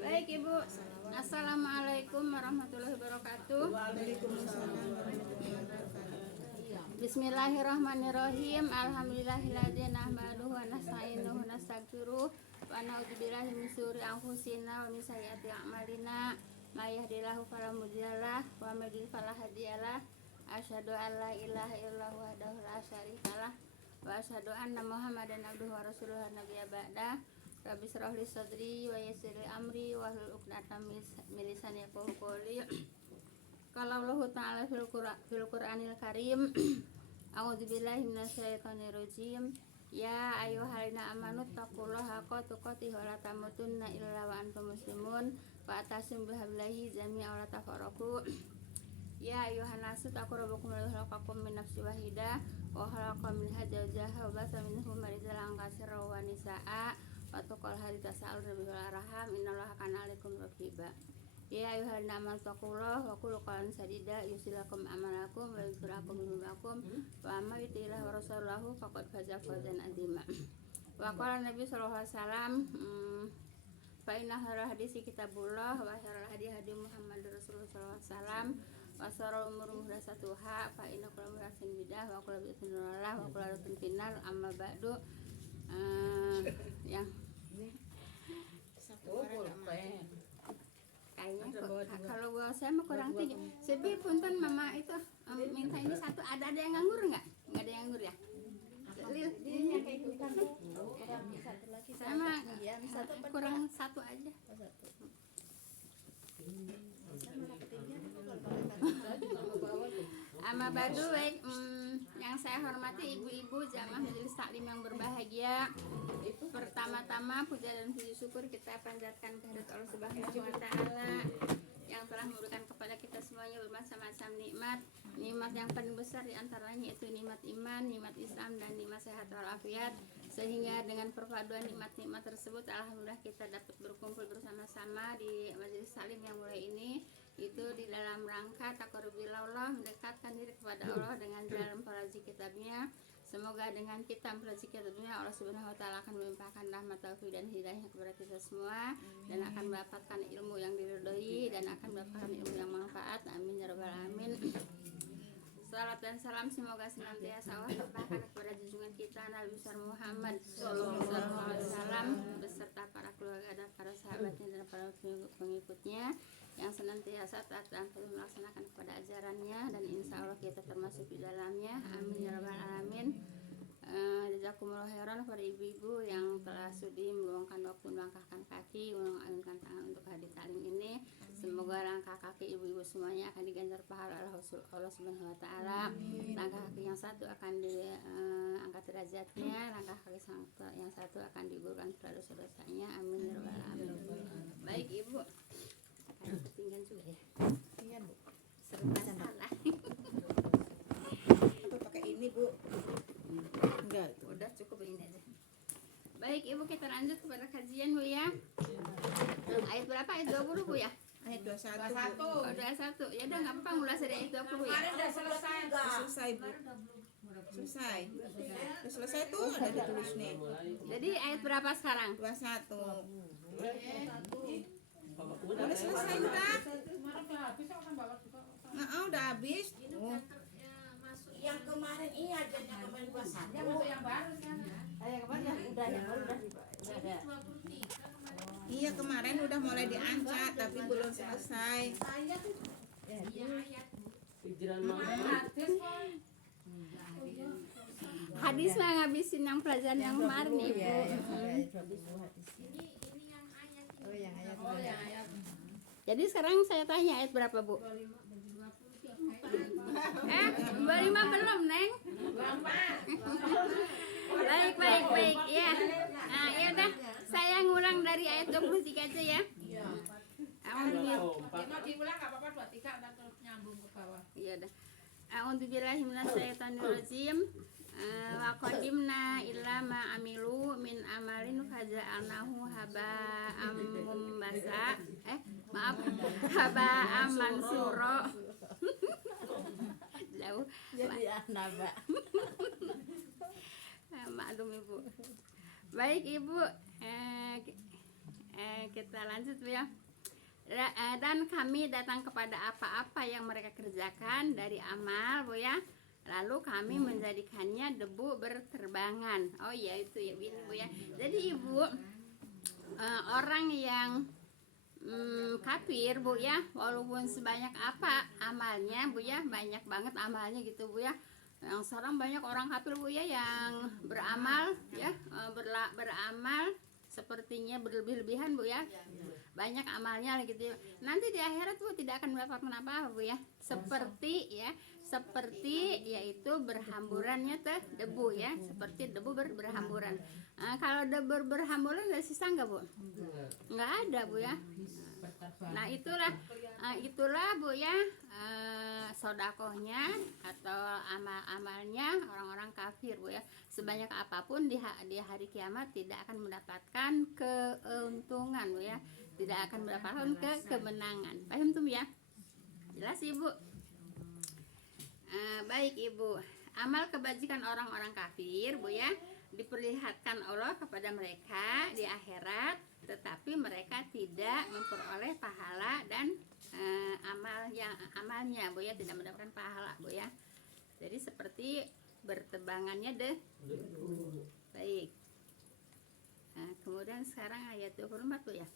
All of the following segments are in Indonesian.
Baik Ibu, Assalamualaikum warahmatullahi wabarakatuh. Bismillahirrahmanirrahim. Alhamdulillahilladzi nahmaduhu wa nasta'inuhu wa nastaghfiruh wa na'udzubillahi min syururi anfusina wa min sayyiati a'malina. May yahdihillahu fala mudhillalah wa may yudhlil fala hadiyalah. Asyhadu an la ilaha illallah wahdahu la syarikalah wa asyhadu anna Muhammadan abduhu wa rasuluhu nabiyya ba'da. Rabbi shrah li sadri wa yassir li amri wahlul 'uqdatam min lisani yafqahu qawli. Qala Allahu ta'ala fil Qur'anil Karim. A'udzubillahi minasyaitonir rajim. Ya ayyuhallazina amanu taqullaha haqqa tuqatih wa la tamutunna illa wa antum muslimun wa atasimu bihablillahi jami'an wa la tafarraqu. Ya ayyuhan nasu taqu rabbakum alladzi khalaqakum min nafsin wahidah wa khalaqa minha zawjaha wa batha minhuma rijalan katsiran wa nisaa'a wattaqul ladzi tasaaluna bihi wal arham innallaha kana 'alaikum raqiba. Ya ayyuhallazina amanu taqullaha wa qulu qawlan sadida yuslih lakum a'malakum wa yaghfir lakum dhunubakum wa may yuti'illah wa rasulahu faqad faza fawzan 'azima. Wa qala Nabi sallallahu alaihi wasallam fa inna khairal hadisi kitabullah wa khairal hadi hadi Muhammadur Rasulullah sallallahu alaihi wasallam wa syarrul umuri muhdatsatuha fa inna kulla muhdatsatin bid'ah wa kulla bid'atin dhalalah wa kulla dhalatin finnar amma ba'du. Yang kayaknya kalau gua saya mah kurang tinggi. Sebi punten mama itu minta ini satu, ada yang nganggur nggak? Nggak ada yang nganggur ya? Lil, dirinya kayak gitu kan? Saya mah kurang satu aja. Amma badu baik, yang saya hormati ibu-ibu jamaah majelis taklim yang berbahagia. Pertama-tama puja dan puji syukur kita panjatkan kehadirat Allah Subhanahu wa taala yang telah memberikan kepada kita semuanya bermacam-macam nikmat. Nikmat yang paling besar di antaranya itu nikmat iman, nikmat Islam dan nikmat sehat walafiat. Sehingga dengan perpaduan nikmat-nikmat tersebut alhamdulillah kita dapat berkumpul bersama-sama di majelis taklim yang mulai ini, itu di dalam rangka taqarrubillah, mendekatkan diri kepada Allah dengan jalan mempelajari kitabnya. Semoga dengan kita mempelajari kitabnya Allah Subhanahu wa taala akan melimpahkan rahmat taufik dan hidayahnya kepada kita semua dan akan mendapatkan ilmu yang diridhoi dan akan mendapatkan ilmu yang manfaat. Amin ya rabbal alamin. Salat dan salam semoga senantiasa Allah limpahkan kepada junjungan kita Nabi besar Muhammad sallallahu alaihi wasallam beserta para keluarga dan para sahabatnya dan para pengikutnya yang senantiasa taat dan terus melaksanakan kepada ajarannya, dan insya Allah kita termasuk di dalamnya. Amin ya rabbal alamin. Jazakumullah khairan kepada ibu-ibu yang telah sudi meluangkan waktu, melangkahkan kaki, mengayunkan tangan untuk hadir taklim ini. Semoga langkah kaki ibu-ibu semuanya akan diganjar pahala Allah Subhanahu wa taala. Langkah kaki yang satu akan diangkat derajatnya, langkah kaki yang satu akan digugurkan dosa-dosanya. Amin ya rabbal alamin. Baik Ibu. Ada ketinggian juga ya? Iya Bu. Serba salah. Pakai ini Bu. Enggak, udah cukup ini aja. Baik Ibu, kita lanjut kepada kajian Bu ya. Ayat berapa? Ayat 20 Bu ya? Ayat 21. Oh, 21. Ya udah enggak apa-apa, ngulas dari ayat 20 ya. Udah selesai Bu. Selesai. Udah selesai tuh, ada ditulis nih. Jadi ayat berapa sekarang? 21. Udah selesai udah. Nah, udah habis. Yang kemarin iya jadi kemarin 21. Ya masuk yang baru kan. Yang kemarin udah ada. Iya, kemarin udah mulai diangkat tapi belum selesai. Hadis mah ngabisin yang pelajaran yang kemarin Ibu. Ini yang ayat. Oh yang ayat. Jadi sekarang saya tanya ayat berapa Bu? 25 belum Neng? Baik ya. Nah ya udah, saya ngurang dari ayat 23 aja ya. Mau diulang nggak apa-apa 23 dan terus nyambung ke bawah. Iya dah. A'udzubillahi minasyaitonirrajim. Wa qadimna illa ma amilu min amalin faja'alnahu haba'am mumbasa. Maaf, haba'am mansura. Jauh. Jadi anak Maklum Ibu. Baik Ibu, kita lanjut Bu ya. Dan kami datang kepada apa-apa yang mereka kerjakan dari amal Bu ya. Lalu kami menjadikannya debu berterbangan. Oh iya itu ya ini Bu ya. Jadi Ibu, orang yang kafir Bu ya, walaupun sebanyak apa amalnya Bu ya, banyak banget amalnya gitu Bu ya. Yang sekarang banyak orang kafir Bu ya yang beramal ya, beramal sepertinya berlebih-lebihan Bu ya. Banyak amalnya gitu. Nanti di akhirat Bu tidak akan mendapatkan apa-apa Bu ya. Seperti yaitu berhamburannya debu ya, seperti debu berhamburan. Kalau debu berhamburan ada sisa enggak Bu? Enggak ada Bu ya. Nah itulah Bu ya, sodakohnya atau amalnya orang-orang kafir Bu ya. Sebanyak apapun di hari kiamat tidak akan mendapatkan keuntungan Bu ya, tidak akan mendapatkan kemenangan. Paham tuh ya? Jelas Ibu? Baik Ibu, amal kebajikan orang-orang kafir Bu ya diperlihatkan Allah kepada mereka di akhirat, tetapi mereka tidak memperoleh pahala dan amalnya Bu ya, tidak mendapatkan pahala Bu ya. Jadi seperti bertebangannya debu. Baik. Kemudian sekarang ayat 24 Bu ya.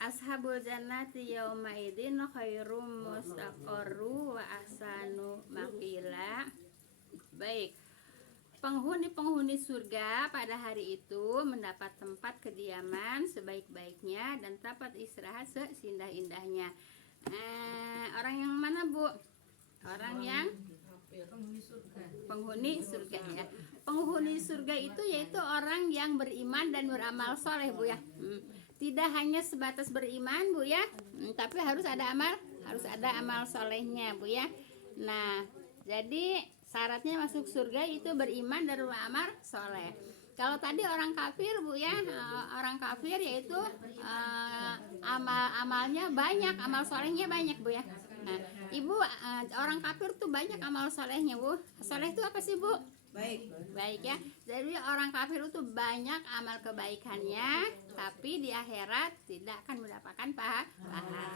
Ashabul jannati yauma idzin khairum mustaqarru wa ahsanu maqila. Baik. Penghuni-penghuni surga pada hari itu mendapat tempat kediaman sebaik-baiknya dan tempat istirahat seindah-indahnya. Orang yang mana Bu? Orang yang penghuni surga ya. Penghuni surga itu yaitu orang yang beriman dan beramal soleh Bu ya. Tidak hanya sebatas beriman Bu ya, tapi harus ada amal solehnya Bu ya. Nah, jadi syaratnya masuk surga itu beriman dan beramal soleh. Kalau tadi orang kafir Bu ya, orang kafir yaitu amalnya banyak, amal solehnya banyak Bu ya. Nah, Ibu, orang kafir tuh banyak amal solehnya Bu. Soleh itu apa sih Bu? Baik ya. Jadi orang kafir itu banyak amal kebaikannya, tapi di akhirat tidak akan mendapatkan pahala.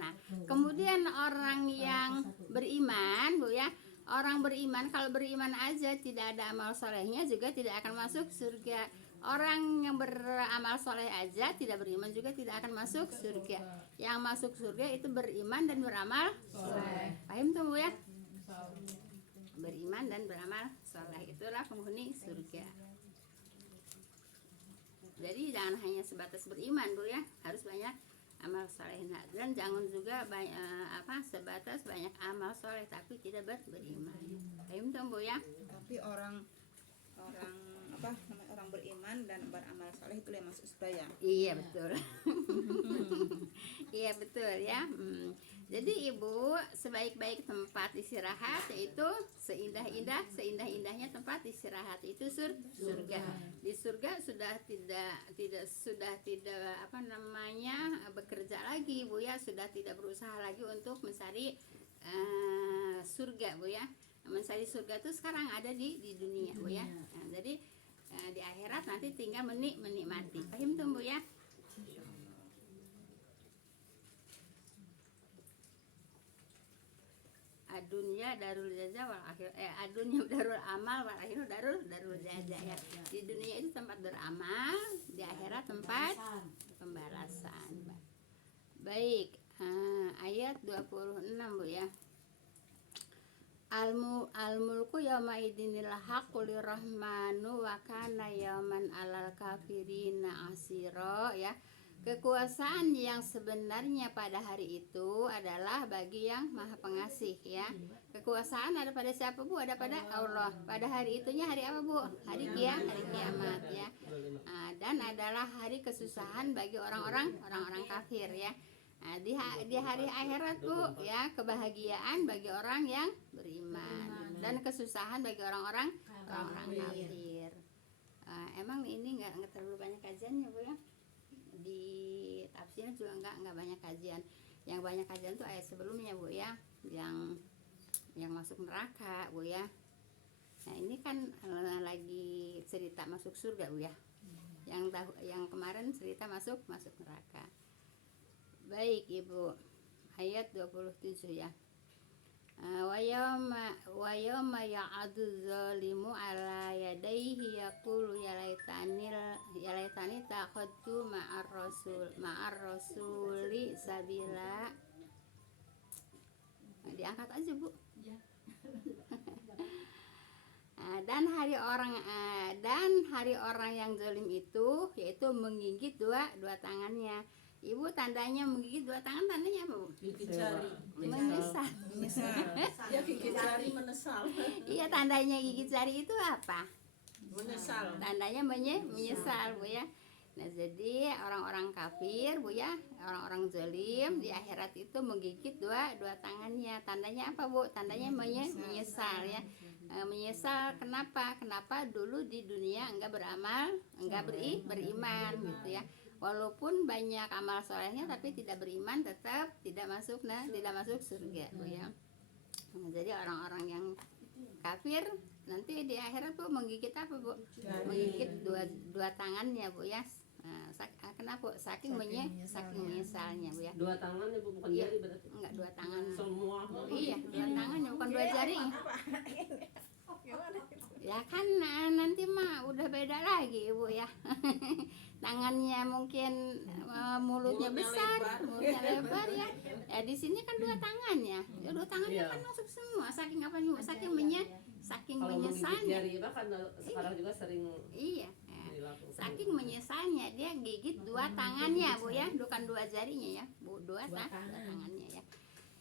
Nah, kemudian orang yang beriman Bu ya, orang beriman kalau beriman aja tidak ada amal solehnya juga tidak akan masuk surga. Orang yang beramal soleh aja tidak beriman juga tidak akan masuk surga. Yang masuk surga itu beriman dan beramal soleh. Paham tuh Bu ya? Beriman dan beramal soleh, itulah penghuni surga. Jadi jangan hanya sebatas beriman Bu ya, harus banyak amal soleh. Dan jangan juga sebatas banyak amal soleh tapi tidak beriman. Paham tuh Bu ya? Tapi orang beriman dan beramal soleh itu yang masuk surga ya. Iya betul. Iya betul ya. Jadi Ibu, sebaik-baik tempat istirahat yaitu seindah-indahnya tempat istirahat itu surga. Di surga sudah tidak bekerja lagi Bu ya, sudah tidak berusaha lagi untuk mencari surga Bu ya. Mencari surga itu sekarang ada di dunia Bu ya. Nah, jadi di akhirat nanti tinggal menikmati. Paham tuh Bu ya? Adunya darul jaza wal akhir adunya darul amal wal akhiru darul jaza ya. Di dunia itu tempat beramal, di akhirat tempat pembalasan. Baik, ayat 26 Bu ya. Al-mulku yawma idinil haqqu lirrahmanu wa kana yawman alal kafirina asira ya. Kekuasaan yang sebenarnya pada hari itu adalah bagi yang Maha Pengasih ya. Kekuasaan ada pada siapa Bu? Ada pada Allah. Pada hari itunya hari apa Bu? Hari kiamat ya. Dan adalah hari kesusahan bagi orang-orang kafir ya. Nah, di hari akhirat Bu ya, kebahagiaan bagi orang yang beriman dan kesusahan bagi orang-orang kafir. Emang ini nggak terlalu banyak kajiannya Bu ya. Di tafsirnya juga nggak banyak kajian. Yang banyak kajian tuh ayat sebelumnya Bu ya, yang masuk neraka Bu ya. Nah ini kan lagi cerita masuk surga Bu ya. Yang kemarin cerita masuk neraka. Baik Ibu, ayat 27 ya. Wa yawma ya'adzu zalimu ala yadayhi yaqulu ya laitani takhadtu ma'ar rasuli sabila. Diangkat aja Bu. Dan hari orang yang zalim itu yaitu menggigit dua tangannya. Ibu, tandanya menggigit dua tangan tandanya apa Bu? Gigit jari. Menyesal. Ya gigit jari menyesal. Iya, tandanya gigit jari itu apa? Menyesal. Tandanya menyesal Bu ya. Nah jadi orang-orang kafir Bu ya, orang-orang zalim di akhirat itu menggigit dua tangannya. Tandanya apa Bu? Tandanya menyesal ya. Menyesal kenapa dulu di dunia enggak beramal, enggak beriman gitu ya. Walaupun banyak amal solehnya tapi tidak beriman, tetap tidak masuk surga Bu ya. Nah, jadi orang-orang yang kafir nanti di akhirat Bu menggigit apa Bu? Menggigit dua tangannya Bu ya. Nah, kenapa? Saking menyesalnya Bu ya. Dua tangan ya Bu, bukan Iya. jari berarti. Enggak dua tangan. Semua. Iya, dua tangannya bukan dua jari. Ya kan nanti mah udah beda lagi Ibu ya. Tangannya mungkin mulutnya besar, mulutnya lebar ya. Ya di sini kan dua tangannya. Ya, dua tangannya Iya. kan masuk semua. Saking apa? Saking Kalau menggigit menyesalnya. jari bahkan sekarang juga sering Iya. Ya. dilakukan. Saking menyesalnya dia gigit dua tangannya Bu ya, bukan dua jarinya ya, Bu, dua tangannya ya.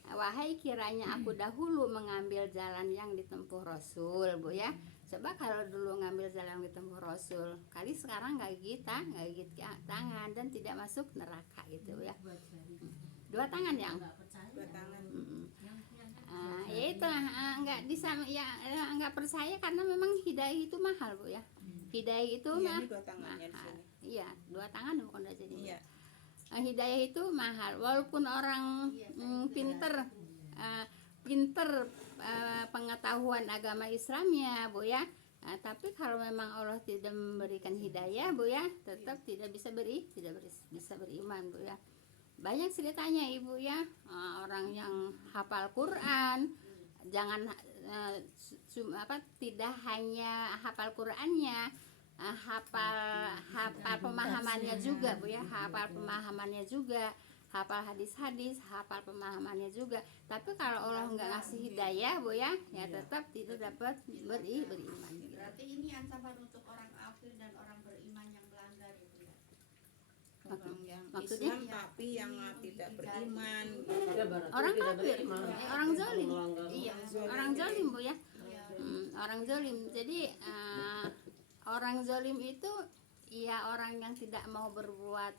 Wahai kiranya aku dahulu mengambil jalan yang ditempuh Rasul Bu ya. Coba kalau dulu ngambil jalan yang ditempuh Rasul, kali sekarang nggak gigit tangan dan tidak masuk neraka gitu ya. Dua tangan yang Dua tangan. ya itu nggak percaya karena memang hidayah itu mahal Bu ya. Hidayah itu Iya, ini dua tangannya di mahal. sini. Iya, dua tangan bukan dua jari. Iya. Hidayah itu mahal walaupun orang pinter pengetahuan agama Islamnya Bu ya. Tapi kalau memang Allah tidak memberikan hidayah Bu ya, tetap tidak bisa beriman Bu ya. Banyak ceritanya Ibu ya, orang yang hafal Quran, jangan tidak hanya hafal Qurannya, hafal pemahamannya juga Bu ya, hafal pemahamannya juga, hafal hadis-hadis, hafal pemahamannya juga. Tapi kalau Allah nggak ngasih hidayah Bu ya, ya tetap tidak dapat beriman. Berarti ini ancaman untuk orang kafir dan orang beriman yang melanggar itu ya. Orang yang Maksudnya? Islam tapi yang tidak beriman. Ya, berarti Orang tidak kafir, beriman. orang zalim. Melanggar. Iya, orang zalim Bu ya. Orang zalim. Jadi orang zalim itu ya orang yang tidak mau berbuat,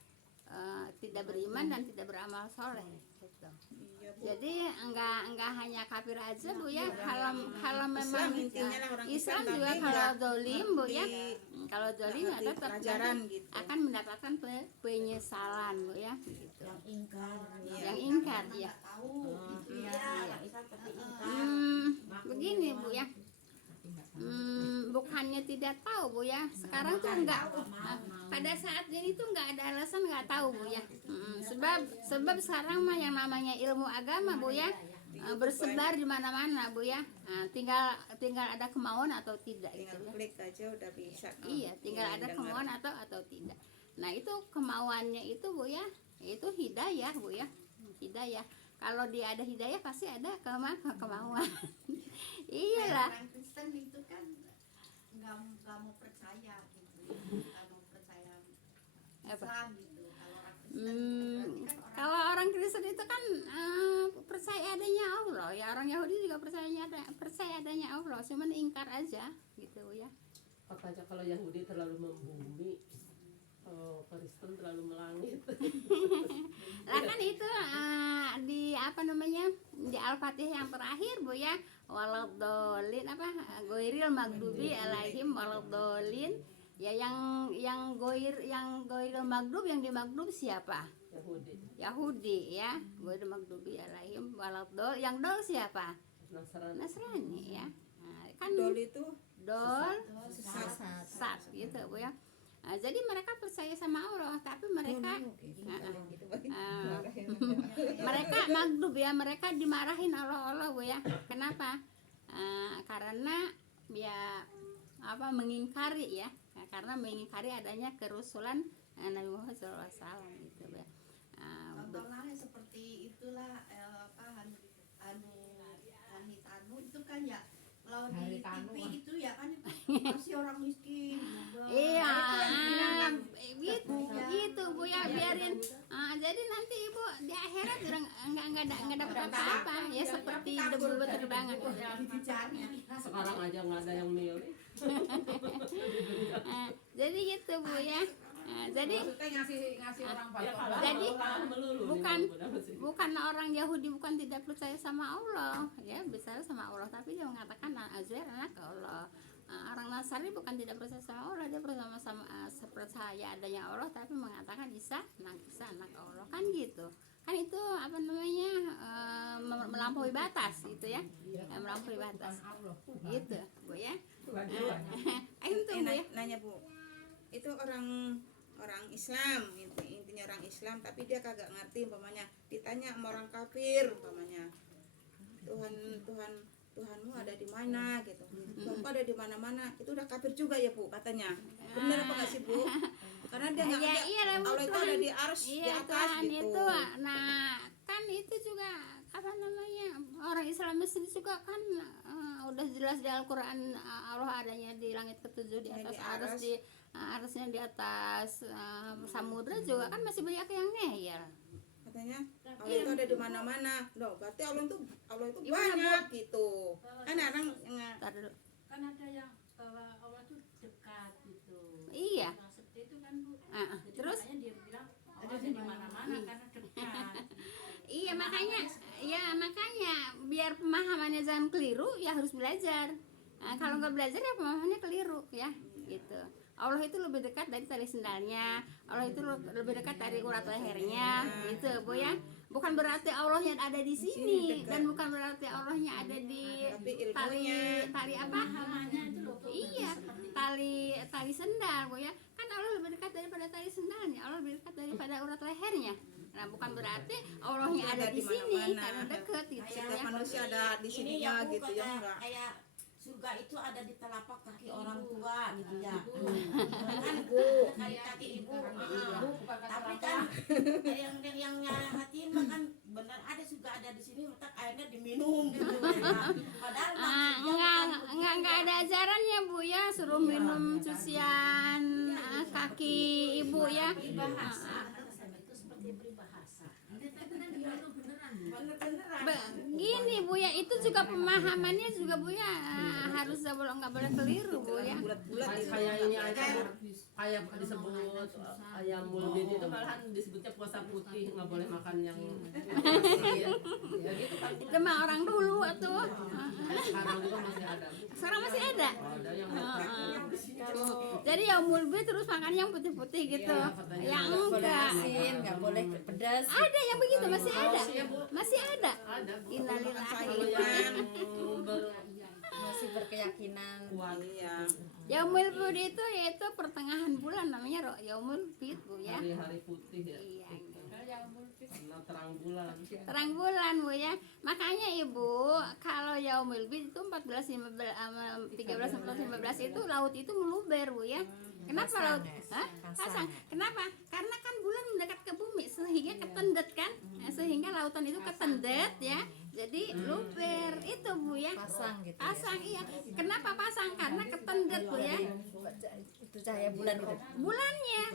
tidak beriman dan tidak beramal soleh gitu. Iya, Bu. Jadi enggak hanya kafir aja Bu ya. Kalau memang Islam intinya lah orang Islam Islam, juga tapi kalau nggak zalim Bu ya. ngerti- Kalau zalim ya ngerti tetap pelajaran nanti gitu. akan mendapatkan penyesalan Bu ya gitu. Yang ingkar. Yang ingkar ya. Tahu gitu ya. Yang Islam tapi ingkar. Begini Bu ya. Bukannya tidak tahu Bu ya. Sekarang tuh enggak. Pada saat ini tuh enggak ada alasan enggak tahu Bu ya. Sebab sekarang mah yang namanya ilmu agama Bu ya, bersebar di mana-mana Bu ya. Tinggal ada kemauan atau tidak gitu Tinggal ya. klik aja udah bisa. Iya, tinggal ada dengar. kemauan atau tidak. Nah, itu kemauannya itu Bu ya, itu hidayah Bu ya. Hidayah. Kalau dia ada hidayah pasti ada kemauan. Iyalah. Orang Kristen itu kan nggak mau percaya gitu, nggak mau percaya Apa? Islam gitu. Kalau orang Kristen Hmm, berarti kan orang kalau orang Kristen itu kan percaya adanya Allah ya, orang Yahudi juga percaya adanya Allah, cuman ingkar aja gitu ya. Makanya kalau Yahudi terlalu membumi, Kristen terlalu melangit. Lah kan itu di apa namanya, di Al-Fatihah yang terakhir Bu ya, waladhdallin ghairil maghdubi alaihim waladhdallin. Ya yang ghairil maghdub, yang dimaghdub siapa? Yahudi ya. Ghairil maghdubi alaihim waladhdallin. Yang dol siapa? Nasrani. Nasrani ya. Nah, kan Dol itu dol, Sesat. sat gitu Bu ya. Jadi mereka percaya sama Allah, tapi mereka mereka magdub ya, mereka dimarahin Allah Bu ya. Kenapa? Karena ya apa, mengingkari ya. Karena mengingkari adanya kerusulan Nabi Muhammad SAW gitu ya. Contohnya seperti itulah Hanitanu itu kan ya, kalau di TV itu ya kan itu masih orang miskin. Iya, Nah, gitu Bu ya, biarin. Jadi nanti Ibu di akhirat nggak dapat apa-apa ya, seperti debu berterbangan. dicari. Sekarang aja nggak ada yang milih. Jadi gitu Bu ya. Jadi Maksudnya ngasih orang Ya, banyak. kalau Jadi, orang melulu bukan- 50 sih. bukan orang Yahudi bukan tidak percaya sama Allah ya, bicara sama Allah, tapi dia mengatakan Azair anak Allah. Orang Nasrani bukan tidak percaya sama Allah, dia percaya adanya Allah, tapi mengatakan Isa anak Allah, kan gitu kan. Itu apa namanya, melampaui batas gitu ya, melampaui batas gitu Bu ya. Itu Bu ya. Nanya Bu, itu orang Islam, intinya orang Islam, tapi dia kagak ngerti, umpamanya ditanya sama orang kafir, umpamanya Tuhanmu ada di mana gitu, Tuhanku ada di mana-mana, itu udah kafir juga ya Bu katanya. Benar apa nggak sih Bu? Karena dia nggak Ya, ngerti iya lah, Bu, Allah itu Tuhan. ada di ars, di Iya, atas Tuhan gitu. itu, nah kan itu juga apa namanya, orang Islam Mesir juga kan udah jelas di Al-Quran, Allah adanya di langit ketujuh, di Ya, atas di aras, aras. di arasnya di atas samudra juga kan, masih banyak yang ngeyel. Katanya Allah itu ada di mana-mana. Loh, berarti Allah itu Gimana, banyak gitu. Kan orang Ntar dulu. Kan ada yang bahwa Allah tuh dekat gitu. Iya. Nah, seperti itu kan Bu. Jadi Terus makanya dia bilang Allah ada di mana-mana karena dekat. iya, makanya biar pemahamannya jangan keliru ya harus belajar. Kalau nggak belajar ya pemahamannya keliru ya gitu. Allah itu lebih dekat dari tali sendalnya, Allah itu lebih dekat dari urat lehernya gitu Bu ya. Bukan berarti Allahnya ada di sini, dan bukan berarti Allahnya ada di tapi tali ilmunya apa? Namanya itu loh Bu. Iya, tali sendal Bu ya. Kan Allah lebih dekat daripada tali sendalnya, Allah lebih dekat daripada urat lehernya. Nah, bukan berarti Allahnya ada di sini mana-mana. karena dekat gitu setiap ya. manusia ada di Ini sininya Bu, gitu ya, enggak. kayak surga itu ada di telapak kaki orang tua gitu ya. Kan kaki kaki ibu. Tapi kan yang nyarahatin mah kan benar ada surga ada di sini, letak airnya diminum gitu ya. Padahal maksudnya Enggak ada ajarannya Bu ya, suruh minum cucian kaki ibu ya. Peribahasa. Itu seperti peribahasa. Gini Bu ya, itu juga pemahamannya juga Bu ya, harus nggak boleh keliru Bu ya. Bulat-bulat gitu. Kayak ini aja kayak disebut ayam mulbin itu malahan disebutnya puasa putih, nggak boleh makan yang asin. Ya gitu kan. Itu mah orang dulu tuh. Sekarang juga masih ada. Sekarang masih ada. Ada yang Jadi ya mulbi terus makan yang putih-putih gitu. Iya, katanya Ya nggak boleh enggak. nggak boleh pedas. Ada yang begitu, masih ada. Iya, Bu. Masih ada. ada Bu. Innalillahi. Kalau yang Masih berkeyakinan. kuat Iya. Yaumul Bid itu yaitu pertengahan bulan, namanya Yaumul Bid Bu ya. hari-hari putih ya. Iya. Karena terang bulan. Terang bulan Bu ya. Makanya Ibu, kalau Yaumul Bid itu 14 15 13 14 15 itu laut itu meluber Bu ya. Kenapa Pasang laut? ya? Hah? Pasang. Pasang. Kenapa? Karena kan bulan mendekat ke bumi sehingga ketendet kan? Sehingga lautan itu ketendet ya. Jadi luber itu Bu ya. Pasang gitu. Pasang iya. Kenapa pasang? Karena ketendet Bu ya. Itu cahaya bulan gitu.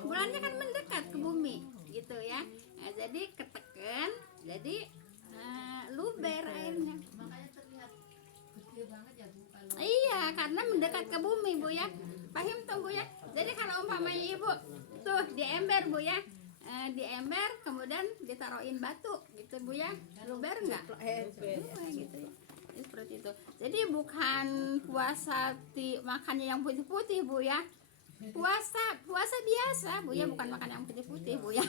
Bulannya kan mendekat ke bumi gitu ya. Nah, jadi keteken, jadi luber airnya. Makanya terlihat gede banget ya Bu kalau Iya, karena mendekat ke bumi Bu ya. Paham tuh Bu ya. Jadi kalau umpamanya Ibu tuh di ember Bu ya, di ember kemudian ditaruhin batu gitu Bu ya, luber enggak? Gitu ya. Jadi seperti itu. Jadi bukan puasa makannya yang putih-putih Bu ya. Puasa biasa Bu ya, bukan makan yang putih-putih Bu ya.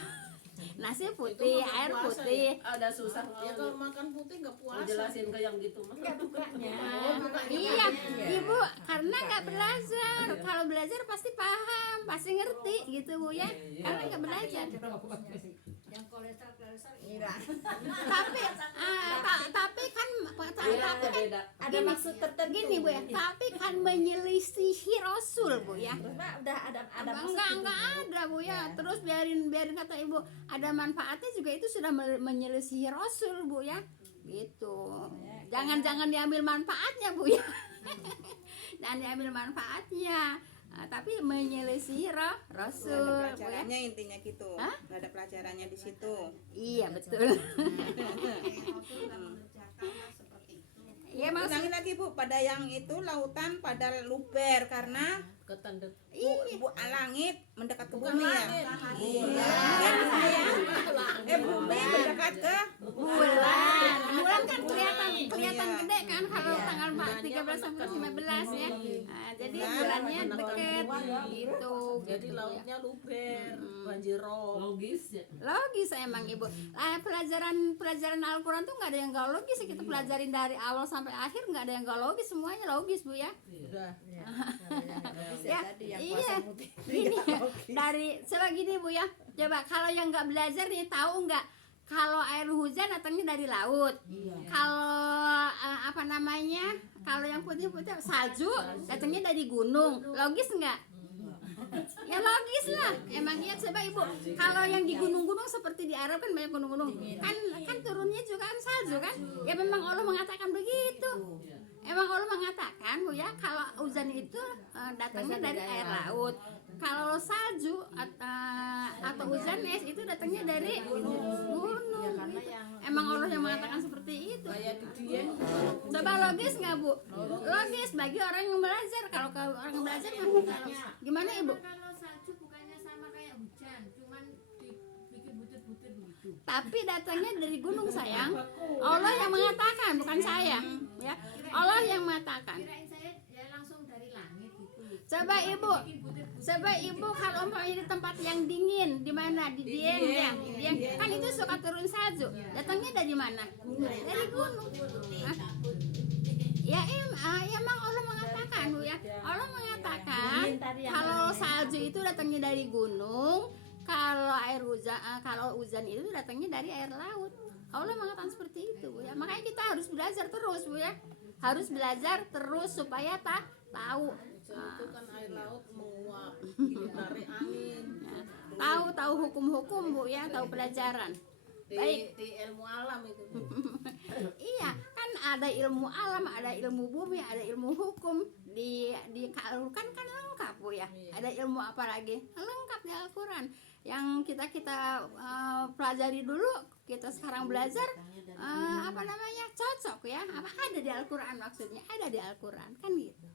Nasi putih, Itu mah air puasa putih. ya? Ada susah Ya kalau makan putih nggak puasa. jelasin ke yang gitu mas. Iya, ibu karena nggak belajar. Kalau belajar pasti paham, pasti ngerti gitu bu ya. Karena nggak belajar. Yang kolesterol Tapi kan Beda. Ada maksud tertentu. gini bu ya. Tapi kan menyelisihi Rasul bu ya. Pak, udah ada maksud Enggak ada bu ya. Terus biarin kata ibu ada manfaatnya juga itu sudah menyelisihi Rasul bu ya. Gitu. Jangan diambil manfaatnya bu ya. Jangan diambil manfaatnya. Tapi menyelisihi Rasul bu ya. Pelajarannya intinya gitu. Hah? Nggak ada pelajarannya di situ. Iya betul. Rasul nggak mengerjakan lah seperti itu. Iya maksud Ulangi lagi Bu, pada yang itu lautan pada luber karena Ketanda. langit mendekat ke bumi ya. Iya. Kan sayang. Bumi mendekat ke bulan kan kelihatan Iya. gede kan kalau tanggal 13 sampai 15 ya. Jadi bulannya deket gitu. Jadi lautnya luber, banjirop. Logis ya. Logis emang ibu. Pelajaran Al-Quran tuh nggak ada yang gak logis. Kita pelajarin dari awal sampai akhir nggak ada yang gak logis, semuanya logis bu ya. Udah. Ya, tadi yang iya. puasa putih. Gini dari coba gini bu ya. Coba kalau yang nggak belajar nih tahu nggak? Kalau air hujan datangnya dari laut. Kalau apa namanya? Kalau yang putih-putih salju datangnya dari gunung. Logis nggak? Ya logis lah. Emangnya coba ibu, kalau yang di gunung-gunung seperti di Arab kan banyak gunung-gunung. Kan turunnya juga kan salju kan? Ya memang Allah mengatakan begitu. Emang Allah mengatakan bu ya kalau hujan itu datangnya dari air laut. Kalau salju atau hujan es itu datangnya dari gunung. Emang Allah yang mengatakan seperti itu. Kayak di Dieng. Coba logis nggak bu? Logis bagi orang yang belajar. Kalau ke orang yang belajar gimana ibu? Kalau salju bukannya sama kayak hujan, cuman dibikin butir-butir begitu. Tapi datangnya dari gunung sayang. Allah yang mengatakan bukan saya. Ya, Allah yang mengatakan. Kirain saya ya langsung dari langit gitu. Coba ibu, Bikin butir-butir. coba ibu kalau umpamanya di tempat yang dingin, di mana? Di Dieng. Kan itu suka turun salju. Datangnya dari mana? Dari gunung. Hah? Ya emang Allah mengatakan bu ya. Allah mengatakan kalau salju itu datangnya dari gunung, kalau hujan itu datangnya dari air laut. Allah mengatakan seperti itu bu ya. Makanya kita harus belajar terus bu ya. Harus belajar terus supaya tahu. Itu kan air laut menguap, ditarik angin. Tahu hukum-hukum bu ya, tahu pelajaran. Baik. Di ilmu alam itu. Iya, kan ada ilmu alam, ada ilmu bumi, ada ilmu hukum. Dikalurkan kan lengkap bu ya. Ada ilmu apa lagi? Lengkap di Al-Quran. Yang kita pelajari dulu, kita sekarang belajar apa namanya cocok ya. Apa ada di Al-Quran maksudnya? Ada di Al-Quran kan gitu.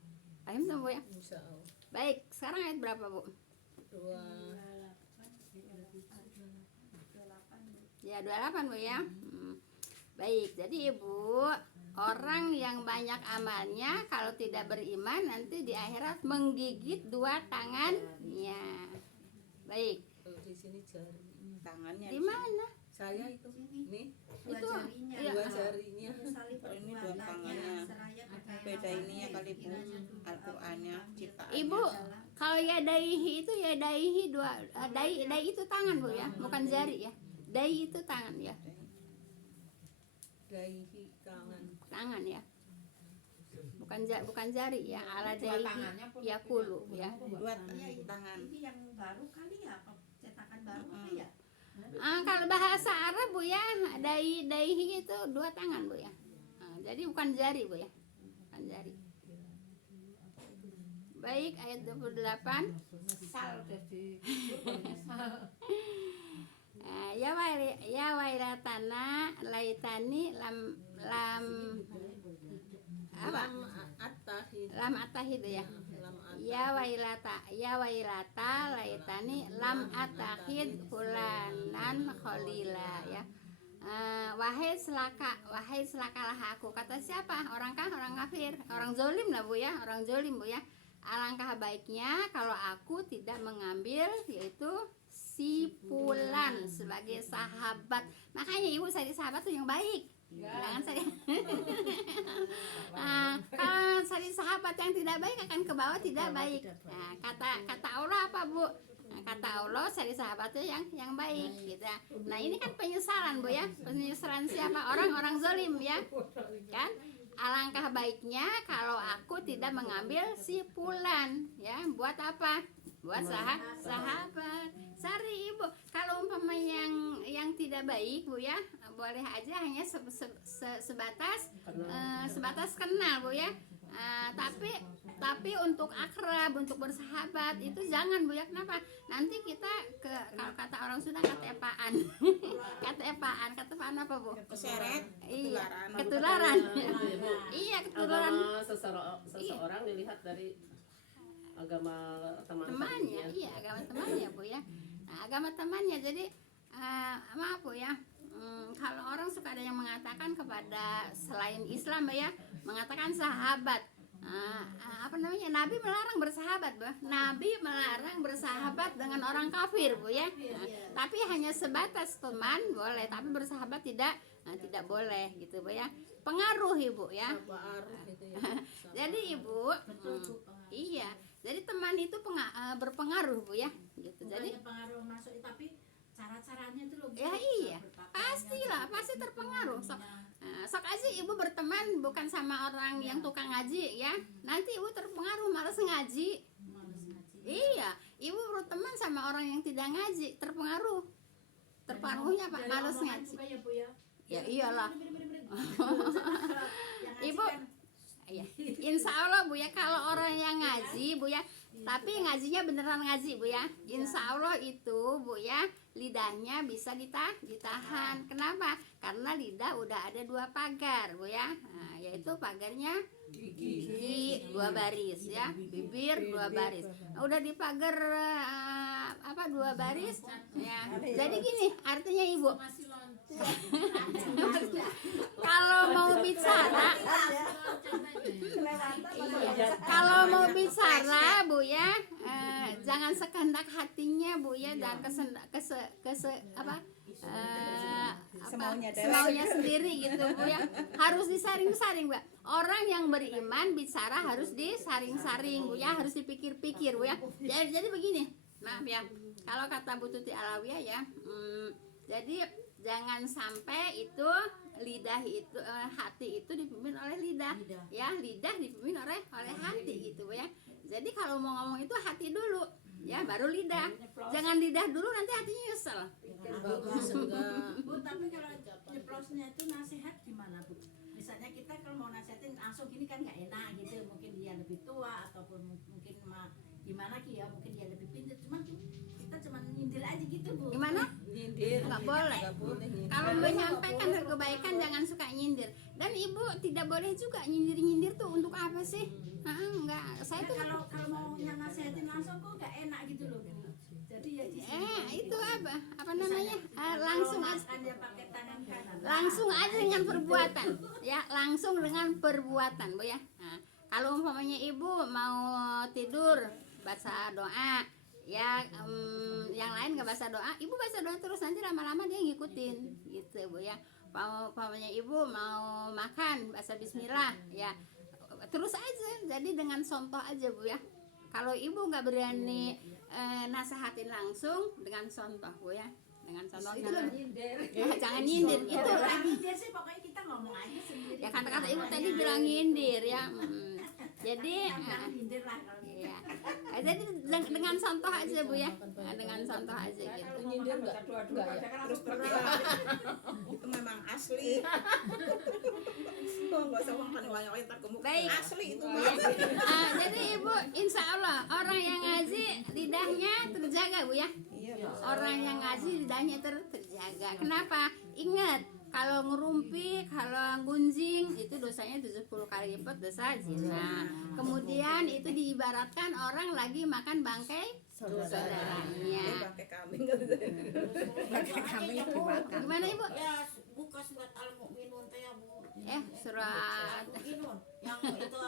Paham tuh bu ya? Insya Allah. Baik, sekarang ayat berapa bu? 2. Ya 28 bu ya. Baik, jadi ibu, orang yang banyak amalnya kalau tidak beriman nanti di akhirat menggigit dua tangannya. Baik, Di sini jari. Tangannya di mana? Saya itu. Nih, Dua Itu jarinya. iya. dua jarinya. Salib Ini dua perbuatannya, tangannya. seraya kepada beda ininya kali Bu, Al-Qur'annya ciptaan. Ibu, kalau ya daihi itu ya daihi dua dai itu tangan bu ya, bukan jari ya. Dai itu tangan ya, Daihi tangan. tangan ya. Bukan jari ya, ala daihi ya kulu ya. Dua tangan. Ini yang baru kali ya, apa cetakan baru apa ya? Kalau bahasa Arab bu ya, daihi itu dua tangan bu ya. Jadi bukan jari bu ya, bukan jari. Baik, ayat 28. Ya wailatana laitani lam apa? Lam atahid ya. Ya wailata laitani lam atahid fulanan khalila ya. Wahai selakalah aku. Kata siapa? Orang kafir, orang zolim lah bu ya, orang zolim bu ya. Alangkah baiknya kalau aku tidak mengambil yaitu si fulan sebagai sahabat. Makanya ibu cari sahabat tuh yang baik. Jangan cari. Kalau cari sahabat yang tidak baik akan ke bawah tidak baik. Nah, kata Allah apa bu? Nah, kata Allah cari sahabatnya yang baik gitu. Nah ini kan penyesalan bu ya, penyesalan siapa? Orang-orang zalim ya, kan? Alangkah baiknya kalau aku tidak mengambil si fulan ya, buat apa? Buat sahabat. Cari ibu. Kalau umpama yang tidak baik bu ya, boleh aja hanya sebatas kenal bu ya. Tapi untuk akrab, untuk bersahabat itu jangan bu ya. Kenapa? Nanti kita kalau kata orang Sunda ketepaan. Ketepaan apa bu? Keseret, Iya, ketularan. ketularan. Iya, ketularan. Agama seseorang dilihat dari agama Temannya, iya agama temannya bu ya. Nah, agama temannya jadi maaf bu ya. Kalau orang suka ada yang mengatakan kepada selain Islam ya, mengatakan sahabat. Apa namanya? Nabi melarang bersahabat bu. Nabi melarang bersahabat dengan orang kafir bu ya. Tapi hanya sebatas teman boleh, tapi bersahabat tidak boleh gitu bu ya. Pengaruh ibu ya. Jadi ibu, iya. Jadi teman itu berpengaruh bu ya. Gitu. Jadi pengaruh masuk, tapi cara-caranya itu loh. ya iya, pastilah, pasti terpengaruh. Sok aja ibu berteman bukan sama orang yang tukang ngaji ya, nanti ibu terpengaruh malas ngaji. Iya, ibu berteman sama orang yang tidak ngaji, terpengaruhnya pak malas ngaji. Ya iyalah. Ibu, iya. Insya Allah bu ya, kalau orang yang ngaji bu ya, tapi ngajinya beneran ngaji bu ya, insya Allah itu bu ya, lidahnya bisa ditahan. Kenapa? Karena lidah udah ada 2 pagar bu ya, yaitu pagarnya gigi 2 baris ya, bibir 2 baris. Udah dipagar 2 baris ya. Jadi gini artinya ibu, kalau mau bicara, kalau mau bicara bu ya, jangan sekehendak hatinya bu ya, dan semaunya sendiri gitu bu ya. Harus disaring-saring bu. Orang yang beriman bicara harus disaring-saring bu ya, harus dipikir-pikir bu ya. Jadi begini, maaf ya, kalau kata Bu Tuti Alawiyah ya, jadi jangan sampai itu lidah itu hati itu dipimpin oleh lidah ya, lidah dipimpin oleh hati gitu ya. Jadi kalau mau ngomong itu hati dulu ya, baru lidah. Jangan lidah dulu, nanti hatinya nyesel. Bu, tapi kalau nyeplosnya itu nasihat gimana bu? Misalnya kita kalau mau nasihatin langsung gini kan nggak enak gitu, mungkin dia lebih tua ataupun mungkin gimana ya, mungkin dia lebih pintar, cuman kita cuma nyindir aja gitu bu. Gimana? Nyindir. Nggak boleh. Kalau menyampaikan kebaikan jangan suka nyindir. Dan ibu tidak boleh juga nyindir tuh untuk apa sih? Enggak. Saya tuh kalau mau nasihatin langsung kok nggak enak gitu loh. Jadi ya itu apa namanya? Langsung aja. dia pakai tangan kanan. Langsung aja dengan perbuatan. Ya, langsung dengan perbuatan, Bu ya. Nah, kalau umpamanya ibu mau tidur baca doa, ya yang lain nggak baca doa, ibu baca doa terus, nanti lama-lama dia ngikutin gitu bu ya. Umpamanya ibu mau makan baca bismillah ya, terus aja. Jadi dengan contoh aja bu ya. Kalau ibu nggak berani nasehatin langsung, dengan contoh bu ya, dengan contoh itu loh. Jangan nyindir itu Nyindir sih pokoknya kita ngomong aja sendiri. ya, kata-kata ibu tadi bilang nyindir ya. Jadi nyindir lah kalau iya. Jadi dengan contoh aja bu ya, dengan contoh aja gitu. Nyindir enggak? Terus terang. Itu memang asli. Enggak usah makan banyak-banyak ntar gemuk. Baik. Asli itu. Ya. Jadi ibu, insya Allah orang yang ngaji lidahnya terjaga bu ya. Iya. Orang yang ngaji lidahnya terjaga. Kenapa? Ingat, kalau ngerumpi, kalau gunjing itu dosanya 70 kali lipat dosa zina. Kemudian itu diibaratkan orang lagi makan bangkai saudaranya. Pakai kambing. Gimana ibu? Ya buka surat Al-Mu'minun teh ya bu. Surat Al-Mu'minun yang itu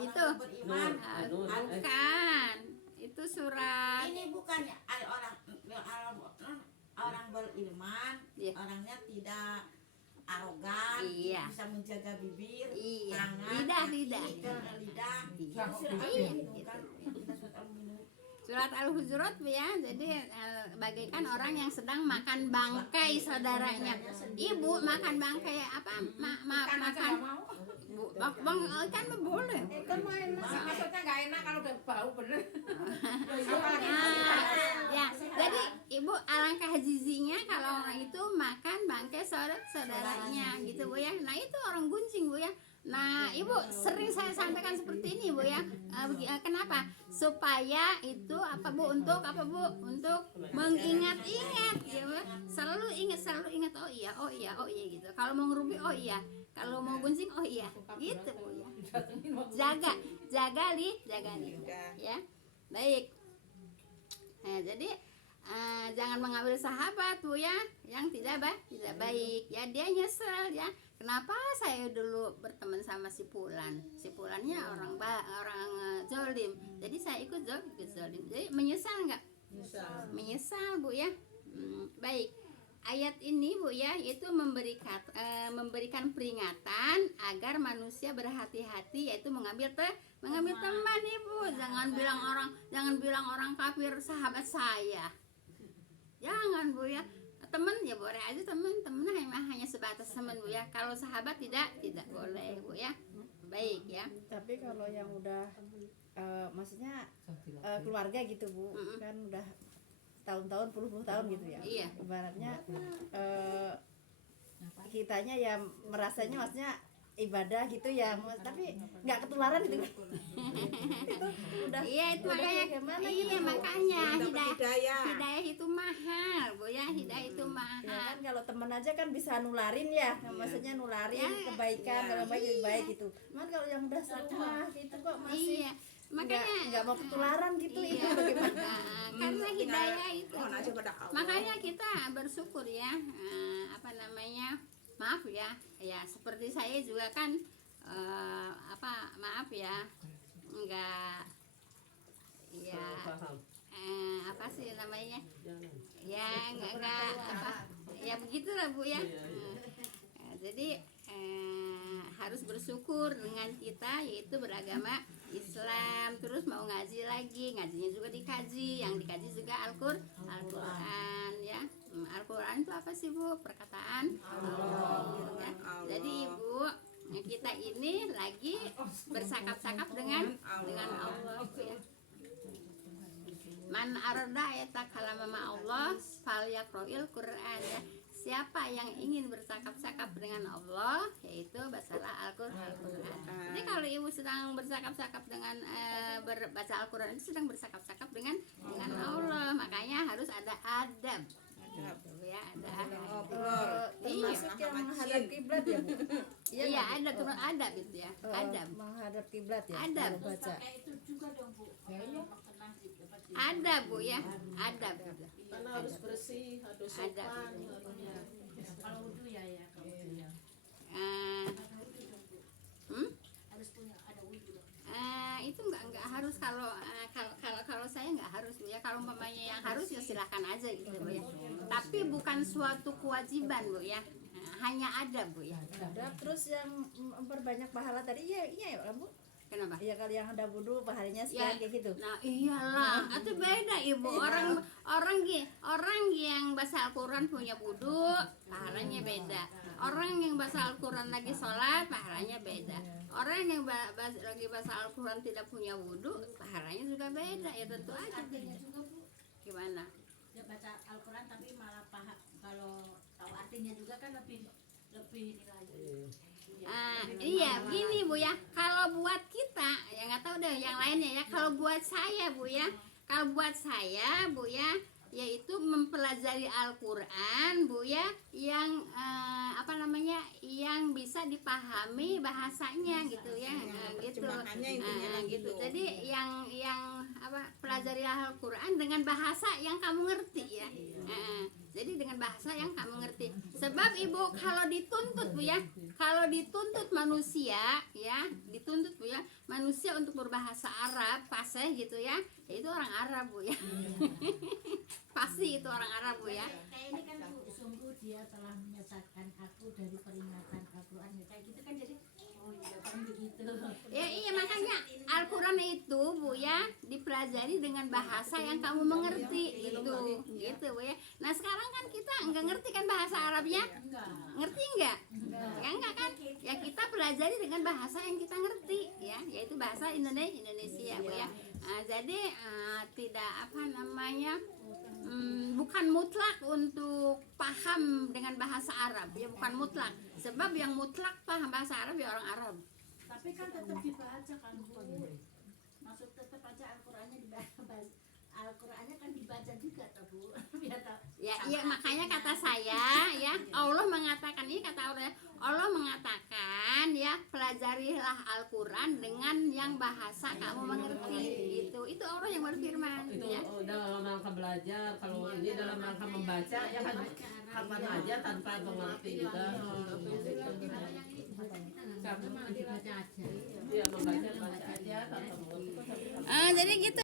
itu beriman. bukan. itu surat Ini bukan orang berilman, Iya. orangnya tidak arogan, Iya. bisa menjaga bibir, Iya. tangan, Lidah, kaki, lidah. lidah. Iya. Surat apa Iya, itu gitu. kan? Kita surat Al-Mu'minun. surat Al-Hujurat Bu ya. Jadi bagaikan orang yang sedang makan bangkai saudaranya. Ibu makan bangkai apa? Kan aja Makan nggak mau. Bu, bang kan boleh. Maksudnya nggak enak kalau udah bau bener. Ya, jadi ibu alangkah jizinya kalau orang itu makan bangkai saudaranya gitu Bu ya. Nah itu orang gunjing Bu ya. Nah ibu sering saya sampaikan seperti ini Bu ya. Kenapa? Supaya itu apa Bu, untuk apa Bu, untuk mengingat-ingat ya Bu. Selalu ingat oh iya gitu. Kalau mau ngerubi oh iya, kalau mau gunjing oh iya gitu Bu ya. Jaga nih ya. Baik. Nah, jadi jangan mengambil sahabat Bu ya yang tidak baik ya. Dia nyesel ya, kenapa saya dulu berteman sama si Fulannya orang zolim, jadi saya ikut zolim. Jadi menyesal nggak? Menyesal Bu ya. Baik, ayat ini Bu ya itu memberikan peringatan agar manusia berhati-hati, yaitu mengambil teman Ibu. Jangan bilang orang kafir sahabat saya. Jangan Bu ya. Teman ya boleh aja, teman hanya sebatas teman Bu ya. Kalau sahabat tidak boleh Bu ya. Baik ya. Tapi kalau yang udah maksudnya keluarga gitu Bu, kan udah tahun-tahun, puluh-puluh tahun gitu ya. Iya. Ibaratnya kitanya ya merasanya maksudnya ibadah gitu ya, tapi nggak ketularan gitu. Itu udah. Iya itu udah makanya. bagaimana Iya gitu, Bu? makanya Dapat hidayah. hidayah itu mahal Bu ya. Hidayah itu Ya mahal. kan kalau temen aja kan bisa nularin ya, maksudnya nularin Ya, kebaikan, iya. kalau baik lebih baik gitu. Cuman kalau yang udah serumah gitu kok masih Iya. Makanya nggak mau ketularan gitu. iya. Itu bagaimana? Karena hidayah itu. Mohon aja pada Allah. Makanya kita bersyukur ya, maaf ya seperti saya juga kan maaf ya, enggak ya Paham. apa sih namanya Jangan. ya enggak apa ya begitulah Bu ya. Jadi harus bersyukur dengan kita yaitu beragama Islam, terus mau ngaji lagi, ngajinya juga dikaji, yang dikaji juga Al-Quran ya. Al-Quran itu apa sih Bu? Perkataan Allah ya. Jadi Ibu, kita ini lagi bersakap-sakap dengan Allah Bu ya. Man arada ayatakallama ma Allah falyaqra'il Qur'an ya. Siapa yang ingin bersakap-sakap dengan Allah, yaitu bacalah Al-Quran. Jadi kalau ibu sedang bersakap-sakap dengan baca Al-Quran itu sedang bersakap-sakap dengan Allah. Makanya harus ada adab. Ya, ada adab. Termasuk yang menghadap kiblat ya Bu. Iya, ada turun adab itu ya. Adab. Menghadap kiblat ya. Adab. kalau baca. Kayak itu juga dong Bu. Pernah sih dapat sih. Adab Bu ya. Adab. Karena harus bersih, harus Ada. sopan. Kalau wudhu ya kalau wudhu ya. Eh, Harus punya ada wudhu dong. itu nggak harus kalau saya nggak harus Bu ya. Kalau umpamanya yang harus ya silahkan aja gitu Bu ya. Tapi bukan suatu kewajiban Bu ya. Hanya ada Bu ya. Adab, terus yang memperbanyak pahala tadi iya ya Bu. Kenapa? Iya kalau yang ada wudhu pahalanya Ya. sekian kayak gitu. Nah iyalah, itu beda Ibu. Orang yang baca Al-Quran punya wudhu, pahalanya beda. Orang yang baca Al-Quran lagi sholat, pahalanya beda. Orang yang lagi baca Al-Quran tidak punya wudhu, pahalanya juga beda. Ya tentu aja beda. Gimana? Dia baca Al-Quran tapi malah paham kalau tahu artinya juga kan lebih ini lagi. Iya begini Bu ya, kalau buat kita ya nggak tahu deh yang lainnya ya. Kalau buat saya Bu ya, yaitu mempelajari Al-Quran Bu ya, yang yang bisa dipahami bahasanya gitu ya, gitu. Terjemahannya intinya kan Gitu. gitu. Jadi yang pelajari Al-Quran dengan bahasa yang kamu ngerti ya. Jadi dengan bahasa yang kamu ngerti. Sebab Ibu kalau dituntut Bu ya, kalau dituntut manusia ya, manusia untuk berbahasa Arab fasih gitu ya, itu orang Arab Bu ya. Pasti itu orang Arab Bu ya. Kayak ini kan Bu, sungguh dia telah menyesatkan aku dari peringatan Al-Quran. Kayak gitu kan jadi, oh iya kan begitu. Ya iya makanya Al-Quran itu Bu ya dipelajari dengan bahasa yang kamu mengerti gitu Bu ya. Nah sekarang kan kita nggak ngerti kan bahasa Arabnya, Enggak. ngerti nggak? Ya enggak kan? Ya kita pelajari dengan bahasa yang kita ngerti ya, yaitu bahasa Indonesia Bu ya. Nah, jadi tidak apa namanya bukan mutlak untuk paham dengan bahasa Arab ya, bukan mutlak. Sebab yang mutlak paham bahasa Arab ya orang Arab. Tapi kan tetap dibaca kan Bu. Maksud tetap aja Al-Qurannya dibaca. Al-Qurannya kan dibaca juga toh Bu. Biar tahu. Ya iya makanya kata saya ya, Allah mengatakan ini kata Allah mengatakan ya, pelajarilah Al-Quran dengan yang bahasa kamu mengerti itu Allah yang berfirman Itu ya. dalam rangka belajar, kalau ini dalam rangka membaca ya kan kapan aja tanpa mengerti juga. Karena malah dibaca aja. Iya membaca aja tanpa mengerti. Jadi gitu.